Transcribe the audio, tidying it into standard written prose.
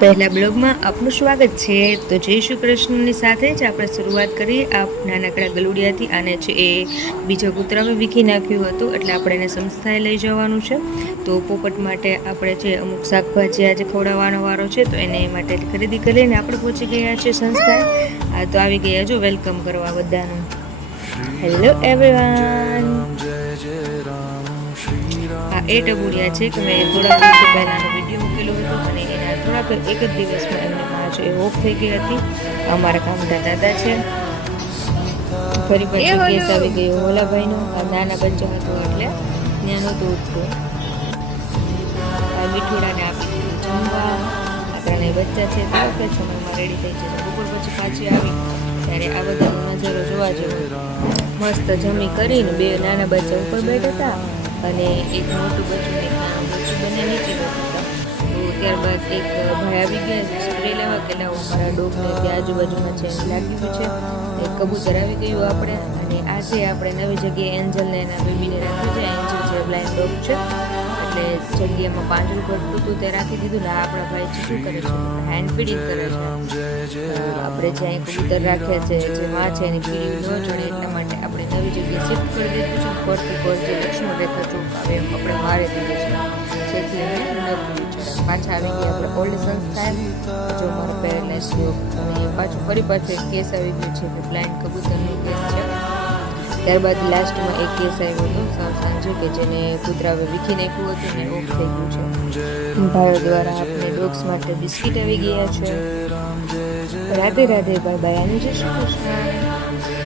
પહેલા બ્લોગમાં આપનું સ્વાગત છે. તો જય શ્રી કૃષ્ણની સાથે જ આપણે શરૂઆત કરીએ આ નાનકડા ગલુડિયાથી. આને છે એ બીજા કૂતરામાં વીખી નાખ્યું હતું, એટલે આપણે એને સંસ્થાએ લઈ જવાનું છે. તો પોપટ માટે આપણે જે અમુક શાકભાજી આજે ખવડાવવાનો વારો છે, તો એને માટે ખરીદી કરીને આપણે પહોંચી ગયા છે સંસ્થાએ. તો આવી ગયા જો વેલકમ કરવા બધાનું. Hello everyone. આ એ ટબુડિયા છે કે મેં થોડા દિવસો પહેલાંનો વિડીયો મૂકેલો હતો, અને એના થોડાક એક જ દિવસમાં એમને માં જો એ ઓફ થઈ ગઈ હતી. અમારા કામના દાદા છે. ફરી પછી કેસ આવી ગયો મોલાભાઈનો. નાના બચ્ચો હતો એટલે ત્યાં નહોતું ઉઠતું. મીઠુડાને આપી દીધું જમવા. આપણાને બચ્ચા છે તો કે સમયમાં રેડી થઈ જશે. બપોર પછી પાછી આવી ત્યારે આ બધાનો નજારો જોવા જેવો. મસ્ત જમી કરીને બે નાના બચ્ચા ઉપર બેઠા હતા, અને એક મોટું બચ્ચું ને એક નાનું બચ્ચું બંને નીચે બેઠા હતા. તો ત્યારબાદ એક ભાઈ આવી ગયા સ્પ્રે લેવા કે લાવો મારા ડોગને ત્યાં આજુબાજુમાં છે લાગ્યું છે. એક કબૂતર આવી ગયું આપણે. અને આજે આપણે નવી જગ્યાએ એન્જલને એના બેબીને રાખ્યું છે. એન્જલ છે બ્લાઇન્ડ ડોગ છે, એટલે જગ્યામાં પાંજરું ભરતું હતું તે રાખી દીધું. ને આપણા ભાઈ શું કરે છે, હેન્ડ ફીડિંગ કરે છે. આપણે જ્યાં કબૂતર રાખ્યા છે જે માં છે એની ફીડિંગ ન ચડે એટલા માટે આપણે નવી જગ્યાએ શિફ્ટ કરી દીધું છે. ફરતું ફર જે લક્ષ્મણ રેખા ચોક આવે એમ આપણે મારી દીધું છે, જેથી અમે પાછા આવી ગયા આપણે ઓલ્ડ સંસ્થાએ. જો મારો પેરેન્ટ્સ યોગ. અને પાછું ફરી પાછું એક કેસ આવી ગયો છે કે બ્લાઇન્ડ કબૂતરનો કેસ છે. ત્યારબાદ લાસ્ટમાં એક કેસ આવ્યો હતો સાંજે કે જેને કૂતરાએ વીખી નાખ્યું હતું ને ઓફ થઈ ગયું છે. ભાઈઓ દ્વારા આપણે ડોગ્સ માટે બિસ્કિટ આવી ગયા છે. રાધે રાધે, બાય બાય અને જય શ્રી કૃષ્ણ.